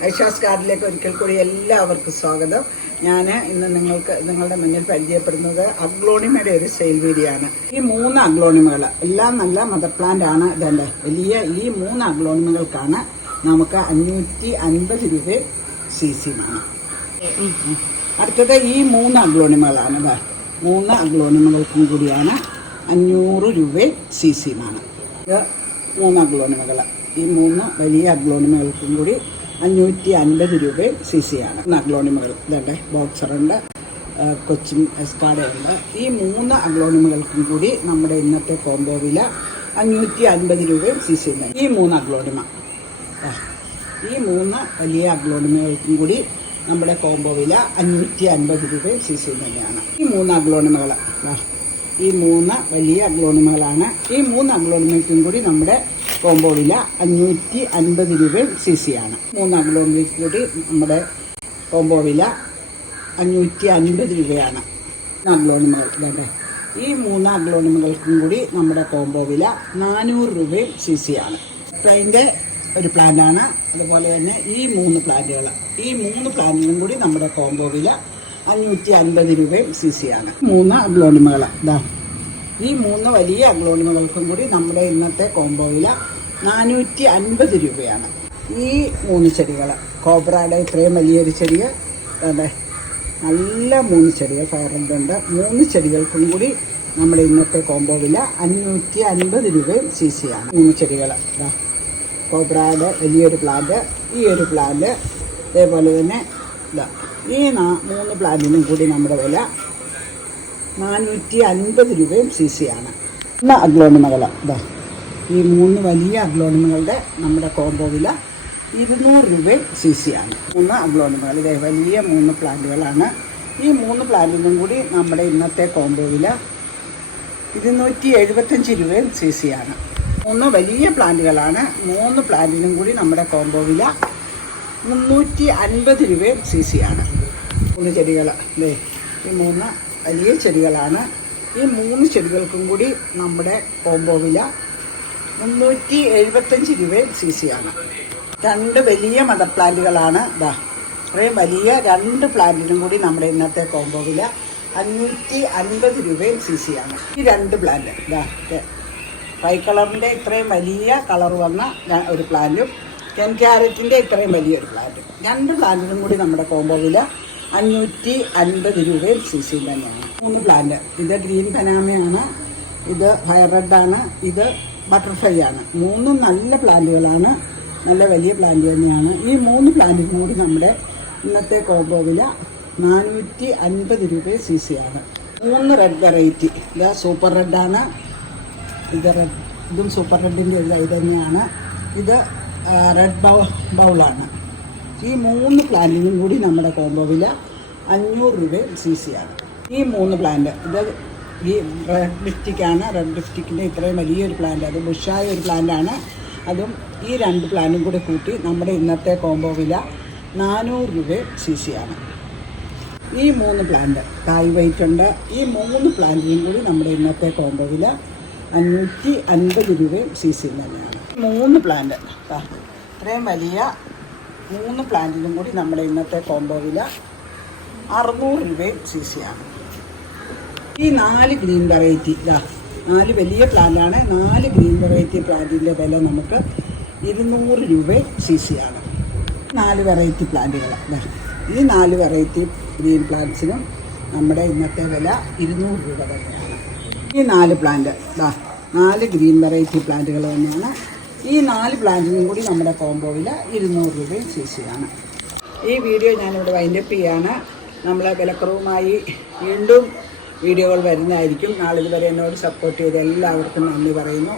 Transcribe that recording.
ഐഷാസ് കാർഡിലേക്ക് ഒരിക്കൽ കൂടി എല്ലാവർക്കും സ്വാഗതം. ഞാൻ ഇന്ന് നിങ്ങൾക്ക് നിങ്ങളുടെ മുന്നിൽ പരിചയപ്പെടുന്നത് അഗ്ലോണിമയുടെ ഒരു സെയിൽ വീഡിയോ ഈ മൂന്ന് അഗ്ലോണിമകൾ എല്ലാം നല്ല മദർ പ്ലാന്റ് ആണ് ഇതല്ലേ? വലിയ ഈ മൂന്ന് അഗ്ലോണിമകൾക്കാണ് നമുക്ക് അഞ്ഞൂറ്റി അൻപത് രൂപ സി സി ആണ് അടുത്തത് ഈ മൂന്ന് അഗ്ലോണിമകളാണ് മൂന്ന് അഗ്ലോണിമകൾക്കും കൂടിയാണ് അഞ്ഞൂറ് രൂപ സി ആണ് ഇത് മൂന്ന് അഗ്ലോണിമകൾ ഈ മൂന്ന് വലിയ അഗ്ലോണിമകൾക്കും കൂടി അഞ്ഞൂറ്റി അൻപത് രൂപ സി സി ആണ്. അഗ്ലോണിമകൾ ഇതുണ്ട് ബോക്സറുണ്ട് കൊച്ചിൻ എസ്കാഡയുണ്ട്. ഈ മൂന്ന് അഗ്ലോണിമകൾക്കും കൂടി നമ്മുടെ ഇന്നത്തെ കോംബോ വില അഞ്ഞൂറ്റി അൻപത് രൂപയും സി സി ഈ മൂന്ന് അഗ്ലോണിമ ഈ മൂന്ന് വലിയ അഗ്ലോണിമകൾക്കും കൂടി നമ്മുടെ കോംബോ വില അഞ്ഞൂറ്റി അൻപത് രൂപയും സി സി തന്നെയാണ്. ഈ മൂന്ന് അഗ്ലോണിമകൾ ഈ മൂന്ന് വലിയ അഗ്ലോണിമകളാണ്. ഈ മൂന്ന് അഗ്ലോണിമയ്ക്കും കൂടി നമ്മുടെ വില അഞ്ഞൂറ്റി അൻപത് രൂപയും സി സി ആണ്. മൂന്നാം അഗ്ലോണിമയ്ക്കും കൂടി നമ്മുടെ കോംബോ വില അഞ്ഞൂറ്റി അൻപത് രൂപയാണ്. മൂന്നാം ഇതേ ഈ മൂന്ന് അഗ്ലോണിമകൾക്കും കൂടി നമ്മുടെ കോംബോ വില നാനൂറ് രൂപയും സി സി ആണ്. അതിന്റെ ഒരു പ്ലാന്റാണ് അതുപോലെ തന്നെ ഈ മൂന്ന് പ്ലാന്റുകൾ ഈ മൂന്ന് പ്ലാന്റിനും കൂടി നമ്മുടെ കോംബോ വില അഞ്ഞൂറ്റി അൻപത് രൂപയും സി സി ആണ്. മൂന്ന് അഗ്ലോണിമകൾ ഇതാ ഈ മൂന്ന് വലിയ അഗ്ലോണിമകൾക്കും കൂടി നമ്മുടെ ഇന്നത്തെ കോംബോ വില നാനൂറ്റി അൻപത് രൂപയാണ്. ഈ മൂന്ന് ചെടികൾ കോബ്രയുടെ ഇത്രയും വലിയൊരു ചെടിയ അതെ നല്ല മൂന്ന് ചെടികൾ ഫയറുണ്ട് മൂന്ന് ചെടികൾക്കും കൂടി നമ്മുടെ ഇന്നത്തെ കോംബോ വില അഞ്ഞൂറ്റി അൻപത് രൂപയും സി സി ആണ്. മൂന്ന് ചെടികൾ കോബ്രയുടെ വലിയൊരു പ്ലാന്റ് ഈ ഒരു പ്ലാന്റ് അതേപോലെ തന്നെ ഈ മൂന്ന് പ്ലാന്റിനും കൂടി നമ്മുടെ വില നാനൂറ്റി അൻപത് രൂപയും സി സി ആണ്. ഇന്ന് അഗ്ലോണിമകൾ ഇതാ ഈ മൂന്ന് വലിയ അഗ്ലോണിമകളുടെ നമ്മുടെ കോംബോ വില ഇരുന്നൂറ് രൂപയും സി സി ആണ്. മൂന്ന് അഗ്ലോണിമകൾ. ഇതേ വലിയ മൂന്ന് പ്ലാന്റുകളാണ്. ഈ മൂന്ന് പ്ലാന്റിനും കൂടി നമ്മുടെ ഇന്നത്തെ കോംബോ വില ഇരുന്നൂറ്റി എഴുപത്തഞ്ച് രൂപയും സി സി ആണ്. മൂന്ന് വലിയ പ്ലാന്റുകളാണ്. മൂന്ന് പ്ലാന്റിനും കൂടി നമ്മുടെ കോംബോ വില മുന്നൂറ്റി അൻപത് രൂപയും സി സി ആണ്. മൂന്ന് ചെടികൾ അല്ലേ ഈ മൂന്ന് വലിയ ചെടികളാണ്. ഈ മൂന്ന് ചെടികൾക്കും കൂടി നമ്മുടെ കോംബോ വില മുന്നൂറ്റി എഴുപത്തഞ്ച് രൂപ സി സി ആണ്. രണ്ട് വലിയ മദർ പ്ലാന്റുകളാണ്. ഇതാ അത്രയും വലിയ രണ്ട് പ്ലാന്റിനും കൂടി നമ്മുടെ ഇന്നത്തെ കോംബോ വില അഞ്ഞൂറ്റി അൻപത് രൂപയും സി സി ആണ്. ഈ രണ്ട് പ്ലാന്റ് ഇതാ വൈ കളറിന്റെ ഇത്രയും വലിയ കളർ വന്ന ഒരു പ്ലാന്റും ടെൻ ക്യാരറ്റിന്റെ ഇത്രയും വലിയൊരു പ്ലാന്റും. രണ്ട് പ്ലാന്റിനും കൂടി നമ്മുടെ കോംബോ വില അഞ്ഞൂറ്റി അൻപത് രൂപയും സി സി തന്നെയാണ്. പ്ലാന്റ് ഇത് ഗ്രീൻ പനാമയാണ് ഇത് റെഡാണ് ഇത് ബട്ടർഫ്ലൈ ആണ്. മൂന്നും നല്ല പ്ലാന്റുകളാണ്. നല്ല വലിയ പ്ലാന്റ് തന്നെയാണ്. ഈ മൂന്ന് പ്ലാന്റിനും കൂടി നമ്മുടെ ഇന്നത്തെ കോംബോ വില നാനൂറ്റി അൻപത് രൂപ സി സി ആണ്. മൂന്ന് റെഡ് വെറൈറ്റി ഇത് സൂപ്പർ റെഡാണ് ഇത് റെഡ് ഇതും സൂപ്പർ റെഡിന്റെ ഒരു തൈ തന്നെയാണ്. ഇത് റെഡ് ബൗ ബൗളാണ് ഈ മൂന്ന് പ്ലാന്റിനും കൂടി നമ്മുടെ കോംബോ വില അഞ്ഞൂറ് രൂപ സി സി ആണ്. ഈ മൂന്ന് പ്ലാന്റ് ഇത് ഈ റെഡ് ലിപ്റ്റിക്കാണ് റെഡ് ലിപ്റ്റിക്കിന്റെ ഇത്രയും വലിയൊരു പ്ലാന്റ് അത് ബുഷായ ഒരു പ്ലാന്റാണ് അതും ഈ രണ്ട് പ്ലാന്റും കൂടി കൂട്ടി നമ്മുടെ ഇന്നത്തെ കോംബോ വില നാനൂറ് രൂപ സി സി ആണ്. ഈ മൂന്ന് പ്ലാന്റ് കായ് വൈറ്റ് ഉണ്ട്. ഈ മൂന്ന് പ്ലാന്റിനും കൂടി നമ്മുടെ ഇന്നത്തെ കോംബോ വില അഞ്ഞൂറ്റി അൻപത് രൂപയും സി സി തന്നെയാണ്. മൂന്ന് പ്ലാന്റ് ഇത്രയും വലിയ മൂന്ന് പ്ലാന്റിനും കൂടി നമ്മുടെ ഇന്നത്തെ കോംബോ വില അറുന്നൂറ് രൂപ സി സി ആണ്. ഈ നാല് ഗ്രീൻ വെറൈറ്റി ഇതാ നാല് വലിയ പ്ലാന്റാണ് നാല് ഗ്രീൻ വെറൈറ്റി പ്ലാന്റിന്റെ വില നമുക്ക് ഇരുന്നൂറ് രൂപ സി സി ആണ്. നാല് വെറൈറ്റി പ്ലാന്റുകൾ ഈ നാല് വെറൈറ്റി ഗ്രീൻ പ്ലാന്റ്സിനും നമ്മുടെ ഇന്നത്തെ വില ഇരുന്നൂറ് രൂപ തന്നെയാണ്. ഈ നാല് പ്ലാന്റ് ഇതാ നാല് ഗ്രീൻ വെറൈറ്റി പ്ലാന്റുകൾ തന്നെയാണ് ഈ നാല് പ്ലാന്റിനും കൂടി നമ്മുടെ കോംബോ വില ഇരുന്നൂറ് രൂപയും സി സിയാണ് ഈ വീഡിയോ ഞാനിവിടെ വൈൻഡപ്പ് ചെയ്യാണ്. നമ്മൾ വിലക്കുറവുമായി വീണ്ടും വീഡിയോകൾ വരുന്നതായിരിക്കും. നാളിതുവരെ എന്നോട് സപ്പോർട്ട് ചെയ്ത എല്ലാവർക്കും നന്ദി പറയുന്നു.